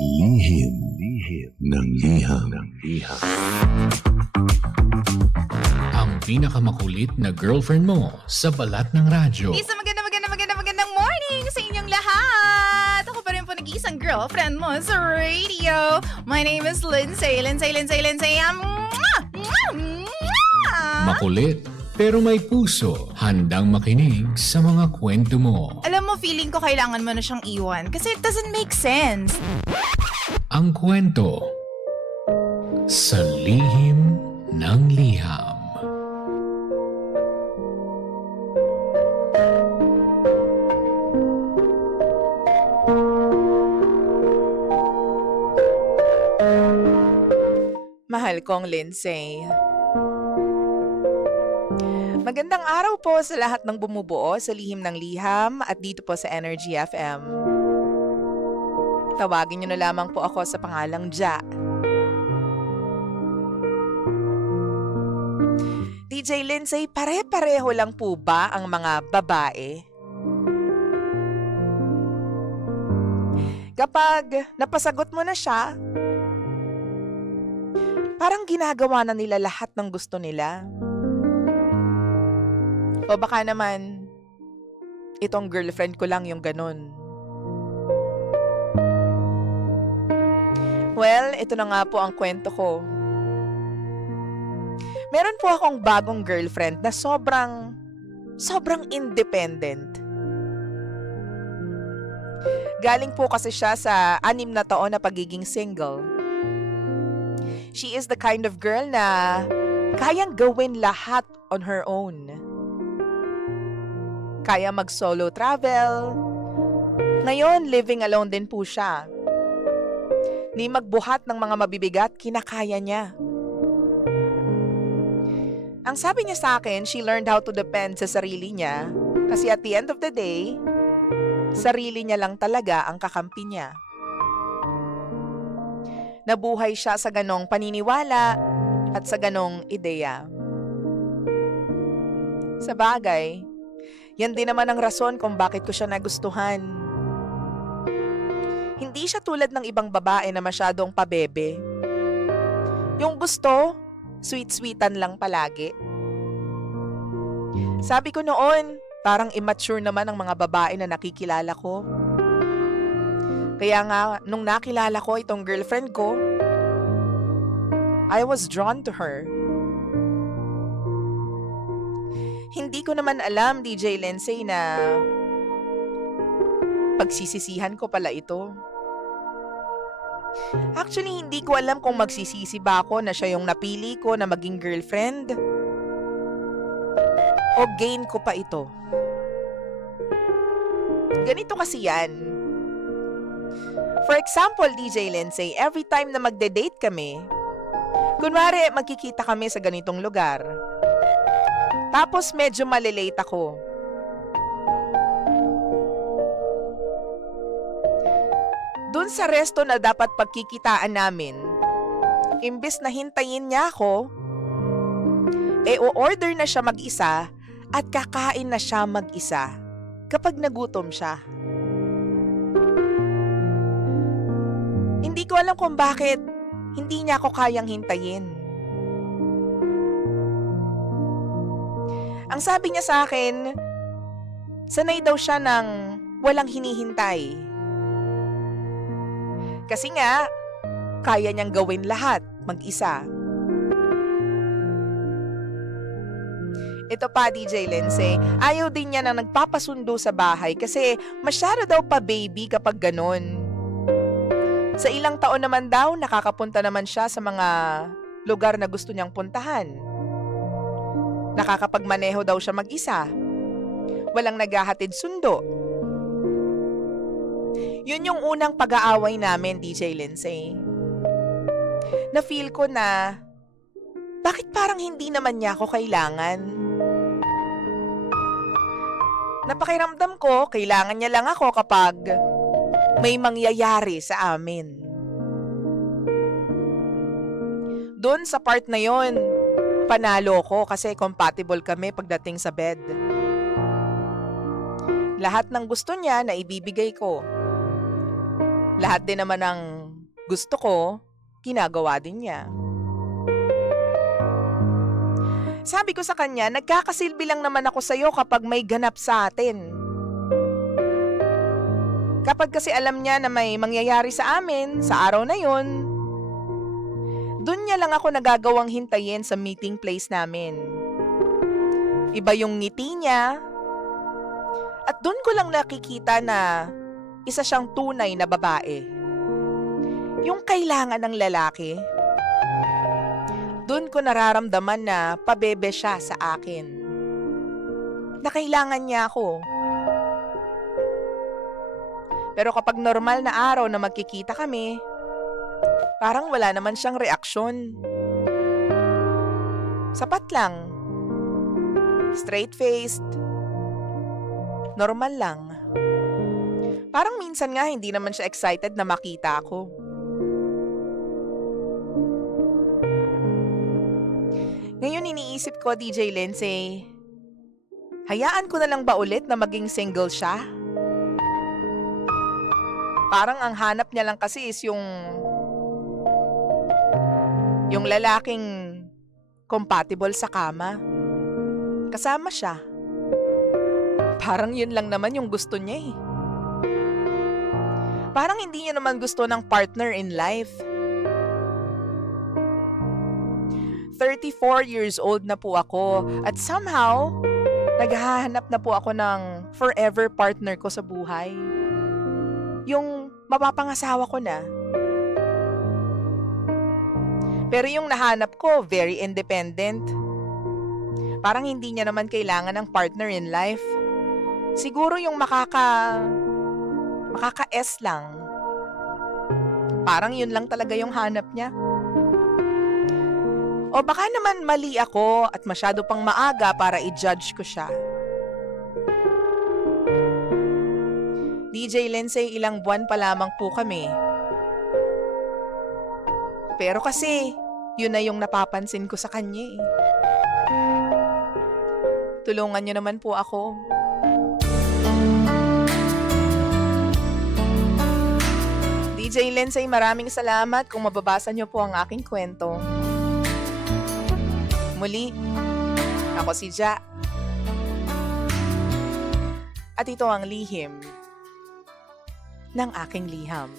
Lihim ng liham. Ang pinakamakulit na girlfriend mo sa balat ng radyo. Isang magandang morning sa inyong lahat! Ako pa rin po nag-iisang girlfriend mo sa radio. My name is Lindsay. Makulit pero may puso, handang makinig sa mga kwento mo. Alam mo, feeling ko kailangan mo na siyang iwan kasi it doesn't make sense. Ang kwento sa lihim ng liham. Mahal kong Lindsay. Magandang araw po sa lahat ng bumubuo sa Lihim ng Liham at dito po sa Energy FM. Tawagin niyo na lamang po ako sa pangalang Ja. DJ Lindsay, pare-pareho lang po ba ang mga babae? Kapag napasagot mo na siya, parang ginagawa na nila lahat ng gusto nila. O baka naman, itong girlfriend ko lang yung ganun. Well, ito na nga po ang kwento ko. Meron po akong bagong girlfriend na sobrang independent. Galing po kasi siya sa 6 na taon na pagiging single. She is the kind of girl na kayang gawin lahat on her own. Kaya mag-solo travel. Ngayon, living alone din po siya. Ni magbuhat ng mga mabibigat, kinakaya niya. Ang sabi niya sa akin, she learned how to depend sa sarili niya kasi at the end of the day, sarili niya lang talaga ang kakampi niya. Nabuhay siya sa ganong paniniwala at sa ganong ideya. Sa bagay, yan din naman ang rason kung bakit ko siya nagustuhan. Hindi siya tulad ng ibang babae na masyadong pabebe. Yung gusto, sweet-sweetan lang palagi. Sabi ko noon, parang immature naman ang mga babae na nakikilala ko. Kaya nga, nung nakilala ko itong girlfriend ko, I was drawn to her. Hindi ko naman alam, DJ Lindsay, na pagsisisihan ko pala ito. Actually, hindi ko alam kung magsisisi ba ako na siya yung napili ko na maging girlfriend o gain ko pa ito. Ganito kasi yan. For example, DJ Lindsay, every time na magde-date kami, kunwari magkikita kami sa ganitong lugar, tapos medyo malilate ako. Doon sa resto na dapat pagkikitaan namin, imbes na hintayin niya ako, o-order na siya mag-isa at kakain na siya mag-isa kapag nagutom siya. Hindi ko alam kung bakit hindi niya ako kayang hintayin. Ang sabi niya sa akin, sanay daw siya ng walang hinihintay. Kasi nga, kaya niyang gawin lahat mag-isa. Ito pa, DJ Lindsay, ayaw din niya na nagpapasundo sa bahay kasi masyado daw pa baby kapag ganun. Sa ilang taon naman daw, nakakapunta naman siya sa mga lugar na gusto niyang puntahan. Nakakapagmaneho daw siya mag-isa. Walang naghahatid sundo. Yun yung unang pag-aaway namin, DJ Lindsay. Na-feel ko na, bakit parang hindi naman niya ako kailangan? Napakiramdam ko, kailangan niya lang ako kapag may mangyayari sa amin. Doon sa part na yon, panalo ko kasi compatible kami pagdating sa bed. Lahat ng gusto niya na ibibigay ko. Lahat din naman ng gusto ko, ginagawa din niya. Sabi ko sa kanya, nagkakasilbi lang naman ako sa'yo kapag may ganap sa atin. Kapag kasi alam niya na may mangyayari sa amin sa araw na yun, dun niya lang ako nagagawang hintayin sa meeting place namin. Iba yung ngiti niya, at dun ko lang nakikita na isa siyang tunay na babae. Yung kailangan ng lalaki, dun ko nararamdaman na pabebe siya sa akin. Na kailangan niya ako. Pero kapag normal na araw na magkikita kami, parang wala naman siyang reaksyon. Sapat lang. Straight-faced. Normal lang. Parang minsan nga hindi naman siya excited na makita ako. Ngayon iniisip ko, DJ Lindsay, hayaan ko na lang ba ulit na maging single siya? Parang ang hanap niya lang kasi is yung lalaking compatible sa kama. Kasama siya. Parang yun lang naman yung gusto niya eh. Parang hindi niya naman gusto ng partner in life. 34 years old na po ako at somehow, naghahanap na po ako ng forever partner ko sa buhay. Yung mapapangasawa ko na. Pero yung nahanap ko, very independent. Parang hindi niya naman kailangan ng partner in life. Siguro yung makaka-S lang. Parang yun lang talaga yung hanap niya. O baka naman mali ako at masyado pang maaga para i-judge ko siya. DJ Lindsay, ilang buwan pa lamang po kami. Pero kasi, yun na yung napapansin ko sa kanya eh. Tulungan niyo naman po ako. DJ Lindsay, maraming salamat kung mababasa niyo po ang aking kwento. Muli, ako si Ja. At ito ang lihim ng aking liham.